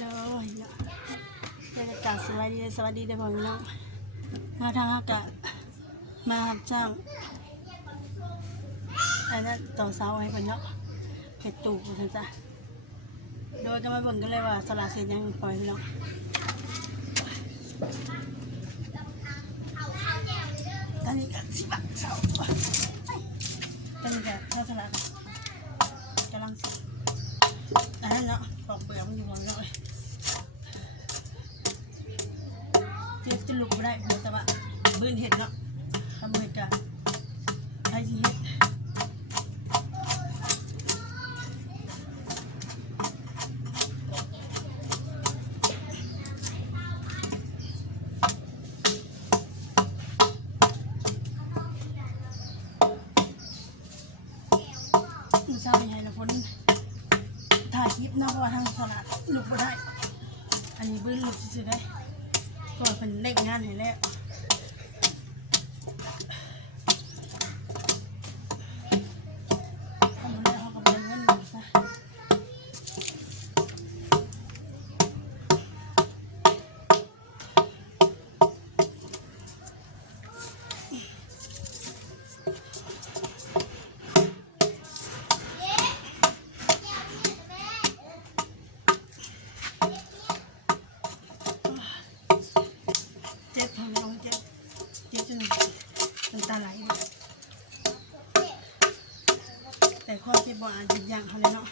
เลยเนาะบรรยากาศสวัสดีสวัสดีเด้อพ่อพี่น้องมาทางอากาศมารับจ้างอันนั้นต่อเสาให้เพิ่นเนาะเฮ็ดตู้เพิ่นจ้ะโดยก็มาเบิ่งกันเลยว่าสลาเสร็จยังปล่อยพี่น้องตอนนี้ก็สิบักเสา อันนี้บื้นลุกซื่อๆได้ก็เป็นเล็กงานให้แล้ว เขาเลยเนาะ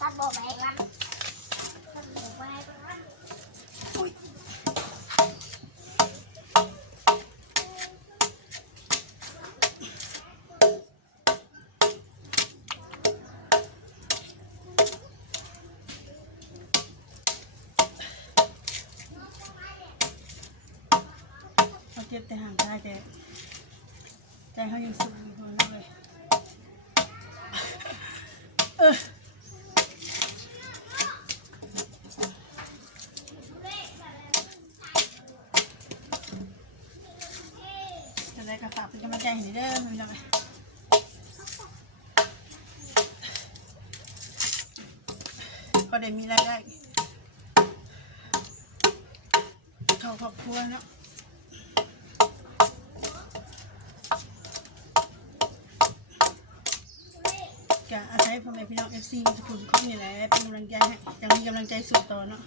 ตัดโบไปให้มันตัดโบไปให้มันอุ้ยเขาเจ็บแต่ห่างได้แต่ ใจเขายังสุขอยู่คนเลยเออจะได้กระฝากเป็นกำลังใจให้เด้อพี่น้องก็ได้มีรายได้เข้าครอบครัวเนาะ จะอาศัยพ่อแม่พี่น้องเอฟซีมันจะถูกข้อนี่แหละเป็นกำลังใจให้ยังมีกำลังใจสู้ต่อเนาะ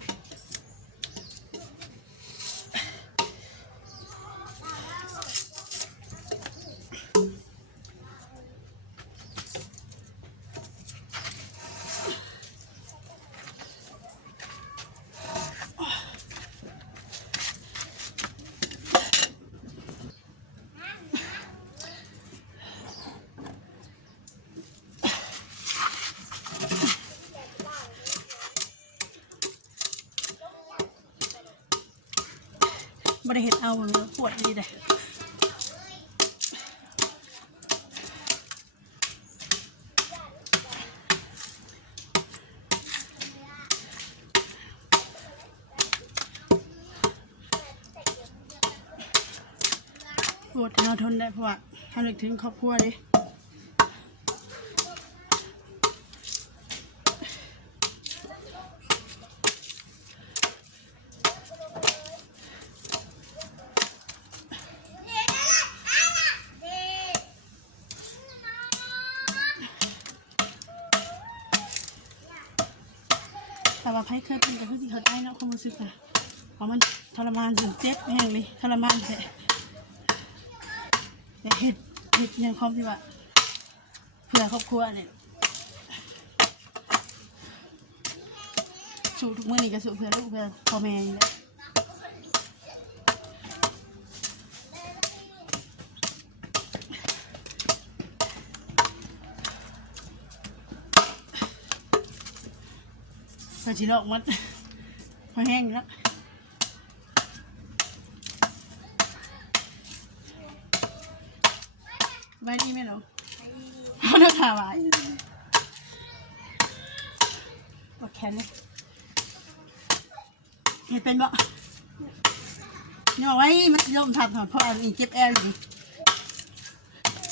ได้เห็ดเอาเลยปวดดีเลยปวดเราทนได้เพราะว่าทำนึกถึงครอบครัวเไพ่เคยเป็นกับพี่สิเขาได้เนาะความรู้สึกอะเพราะมันทรมานจนเจ็บแห้งเลยทรมานแต่แต่เห็ดเห็ดยังความที่ว่าเพื่อครอบครัวเนี่ยสู้ทุกเมื่อนี่ก็สู้เพื่อลูกเพื่อพ่อแม่นี่แหละ พอชิลอกมัดพอแห้งแล้วไว้นี่ไหมเหรอเขาเลือกขาไว้กดแขนเลยเห็นเป็นบ่เนี่ยไว้มันล่มทับถอดเพราะอันนี้เจ็บแอลอยู่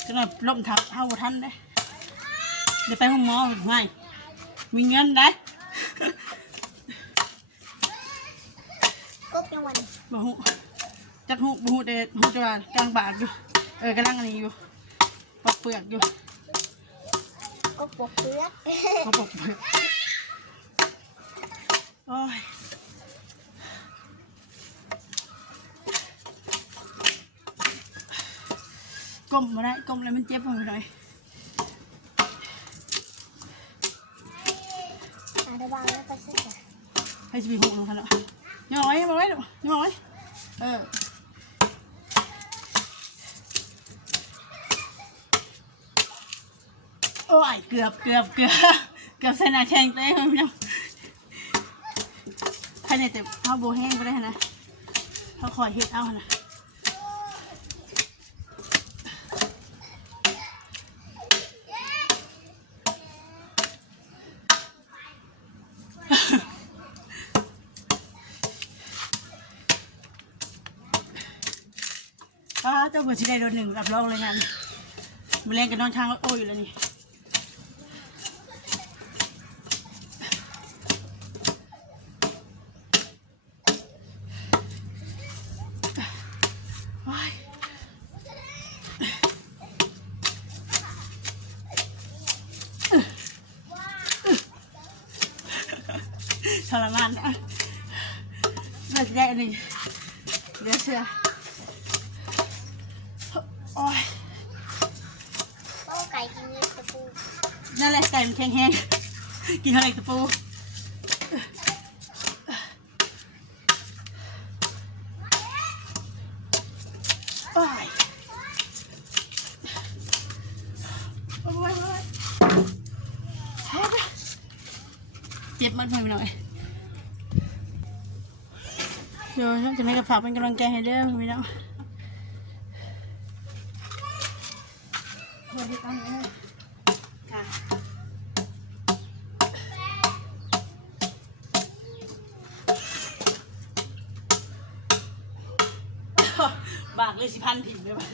ขนาดล่มทับเท่าบ่ทันเลยเดี๋ยวไปห้องหมอหรือไม่มีเงินได้ กบยังวันบ่ฮู้จักฮู้บ่ฮู้แต่ฮู้แต่ว่ากลางบาทอยู่ เออกำลังอันนี้อยู่ปอกเปลือกอยู่กบปกเปลือกเขาปอกเปลือกโอ้ยก้มมาได้ก้มแล้วมันเจ็บหัวหน่อยอะระวังแล้วก็เสียให้จะไปหูลงกันแล้ว ย่อยมาไว้ลูกย่อยเออโอ้ยเกือบเกือบเกือบเกือบใส่หน้าแข้งเต้มันยังภายในแต่ข้าวโบแห้งไปได้นะเขาคอยเฮ็ดเอานะ ป้าเจ้าเบอร์ชิได้รถหนึ่งรับรองเลยงานมาเล่นกันนอนข้างโอ้ยอยู่แล้วนี่โอ๊ยทรมานนะเราจะได้อันนี้เดี๋ยวเชื่อโอ้ย โอ้ไก่กินเนื้อตะปู นั่นแหละไก่มันแข็งแห้งกินอะไรตะปูโอ้ยโอ้ยโอ้ยเจ็บมันไปหน่อยเดี๋ยวจะไม่กระฝาเป็นกำลังใจให้เด้อพี่น้องสวัสดี ค่ะบากเลยสิพันถิ่นเลยวะ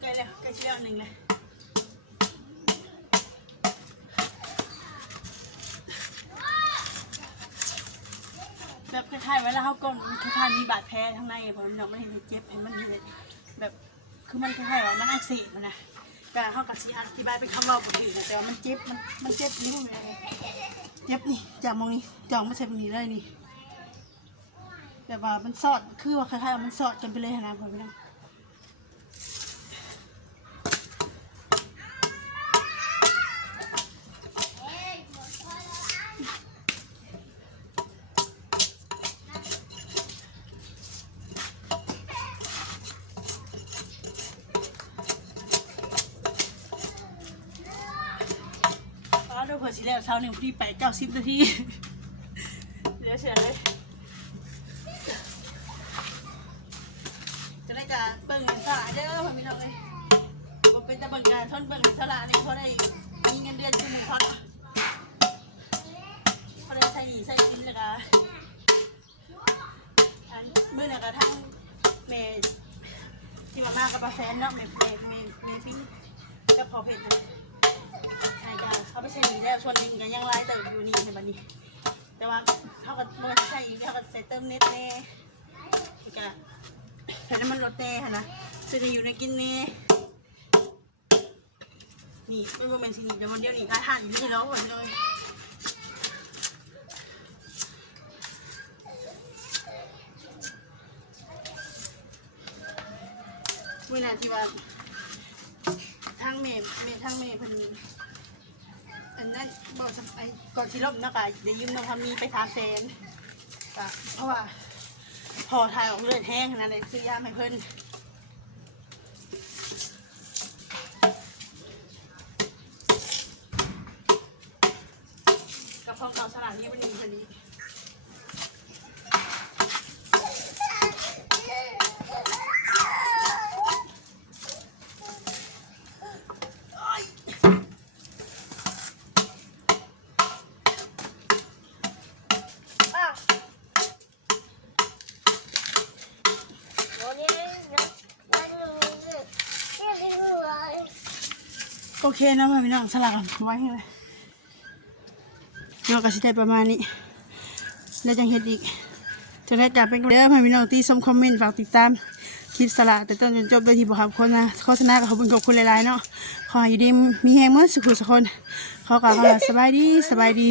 ใกล้แล้วใกล้ชิแล้วหนึ่งเลย ถ่ายไว้แล้วเขาก็คือถ่ายมีบาดแผลข้างในผมยังไม่เห็นเจ็บเห็นมันมีแบบคือมันคล้ายๆว่ามันอักเสบมันนะแต่เขากับสีอธิบายเป็นคำเว่าปกตินะแต่ว่ามันเจ็บมันมันเจ็บนิ้วเลยเจ็บนี่จากมองนี้จองไม่ใช่แบบนี้เลยนี่แบบว่ามันสอดคือว่าคล้ายๆว่ามันสอดกันไปเลยนะผมไม่ต้อง อ๋อดูเผื่อสิแล้วเช้าหนึ่งพอดีไปเก้าสิบนาทีเดี๋ยวเสียเลยจะได้การเบิ่งเงินสลาเด้อพ่อพี่น้องเลยผมเป็นจะเบิ่งงานทนเบิ่งเงินสลายนี่เพราได้มีเงินเดือนชั่วโมงพักเพราได้ใส่หนีใส่กินเลยกะอันมื่อน่กระทั่งเมย์ที่มามากับปลาแฟนเนาะเมย์เมย์เมย์เมย์ปิ้งกับพอเผ็ดเลย จ้ะเขาไปใช้หนีแล้วส่วนหนึ่งก็ยังไล่แต่อยู่นี่ในบันนี้ แต่ว่าเขาก็เมื่อใช้อีกเขาก็ใส่เติมเน็ตแน่อีกอะใส่น้ำมันรถแน่ค่ะนะซื้อในอยู่ในกินแน่นี่เป็นโมเมนต์สินี่แต่วันเดียวนี่อาหารอยู่นี่แล้วหมดเลยเวลาที่ว่า ทางเมย์เมย์ทางเมย์เพอดีอันนั้นบอ ก่อนที่ลบนะกะเดี๋ยวยืมน้องพามีไปสามแสนกะเพราะว่าพอถ่ายออกเลือดแห้งขนาดไหนซื้อยาให้เพิ่นกับพร้อมกับสลัดนี้วันนี้วันนี้ อ้าววันนี้นะวันนี้เนี่ยนี่คืออะไร โอเคนะพี่น้องสลัดไว้ให้เลยเราก็สิได้ประมาณนี้แล้วจังเฮ็ดอีกจะได้กลับเป็นเด้อพี่น้องที่ชมคอมเมนต์ฝากติดตามคลิปสละแต่ต้นจนจบโดยที่บอกครับคนนะโฆษณากับขอบคุณขอบคุณหลายๆเนาะขออยู่ดีมีแฮงเมื่อสุขสุขคนเขากล่าวว่าสบายดีสบายดี